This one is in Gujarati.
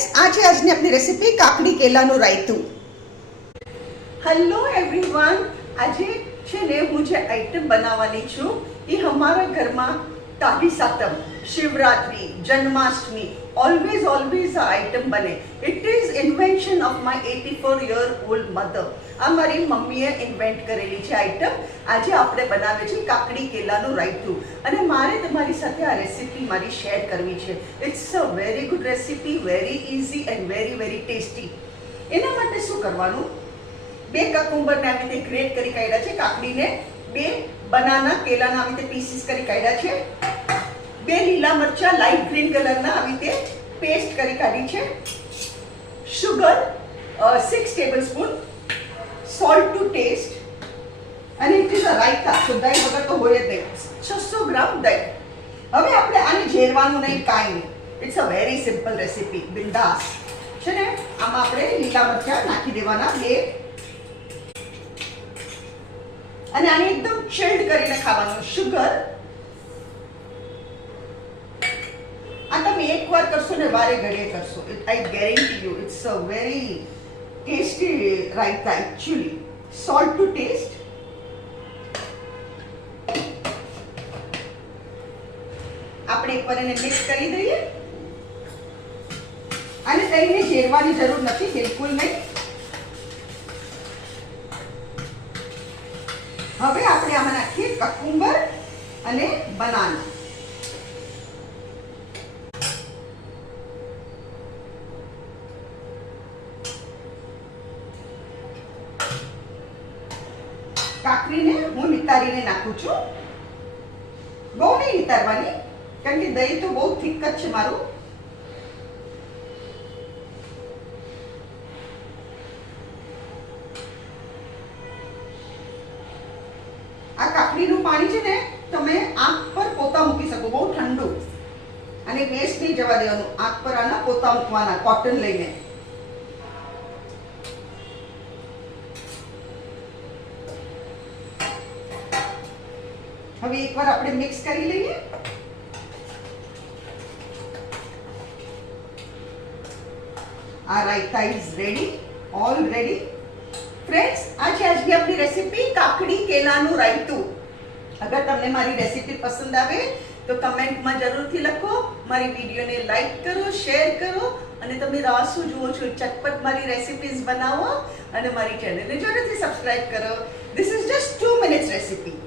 ફ્રેન્ડ્સ, આજે આજની આપણી રેસીપી કાકડી કેલાનું રાયતું. હેલો એવરીવન, આજે છે ને હું જે આઈટમ બનાવવાની છું એ અમારા ઘરમાં તાહી સાતમ, શિવરાત્રી, જન્માષ્ટમી ઓલવેઝ આ આઈટમ બને. It is invention of my 84-year-old mother. આ મારી મમ્મીએ ઇન્વેન્ટ કરેલી છે આઈટમ. આજે આપણે બનાવે છે કાકડી કેલાનું રાયતું અને મારે તમારી સાથે આ રેસીપી મારી શેર કરવી છે. It's a very good recipe, very easy and very very tasty. એના માટે શું કરવાનું? 2 કકુંબરને આવી રીતે ગ્રેટ કરી કાઢ્યા છે, કાકડીને 2 બનાના કેલાના આવી રીતે પીસીસ કરી કાઢ્યા છે, 2 લીલા મરચા લાઇટ ગ્રીન કલરના આવી રીતે પેસ્ટ કરી કાઢી છે, sugar 6 tablespoon, salt to taste, અને ઇટ ઇઝ અ રાયતા, તો દહીં વગર તો હોય જ નહીં. 600 ગ્રામ દહીં. હવે આપણે આને ઝેરવાનું નહીં, કાંઈ નહીં. It's a very simple recipe, બિંદાસ છે ને. આમાં આપણે લીલા મરચા નાખી દેવાના 2 અને આને એકદમ ચિલ્ડ કરીને ખાવાનું. સુગર આ તમે એકવાર કરશો ને વારે ઘડીએ કરશો. I guarantee you it's a very tasty raita actually. Salt to taste. આપણે એકવાર એને મિક્સ કરી દઈએ. અને દહીંને ઝેરવાની જરૂર નથી, બિલકુલ નહીં. હવે આપણે આમાં નાખીએ કકુંબર અને બનાના. કાકડીને હું નિતારીને નાખું છું. બહુ નહીં નિતારવાની, કારણ કે દહીં તો બહુ થીક જ છે મારું. આ કાકડીનું પાણી છે ને તમે આંખ પર પોતા મૂકી શકો, બહુ ઠંડુ, અને વેસ્ટ નહીં જવા દેવાનું. આંખ પર આના પોતા મૂકવાના કોટન લઈને. હવે એકવાર આપણે મિક્સ કરી લઈએ. આ raita is ready, all ready. Friends, આ છે આજની આપણી રેસીપી કાકડી કેલાનું રાયતું. અગર તમને મારી રેસીપી પસંદ આવે તો કમેન્ટમાં જરૂરથી લખો. મારી વિડીયોને લાઈક કરો, શેર કરો, અને તમે રાહ શું જુઓ છો? ચટપટ મારી રેસીપીઝ બનાવો અને મારી ચેનલને જરૂરથી સબસ્ક્રાઇબ કરો. This is just 2 minutes recipe.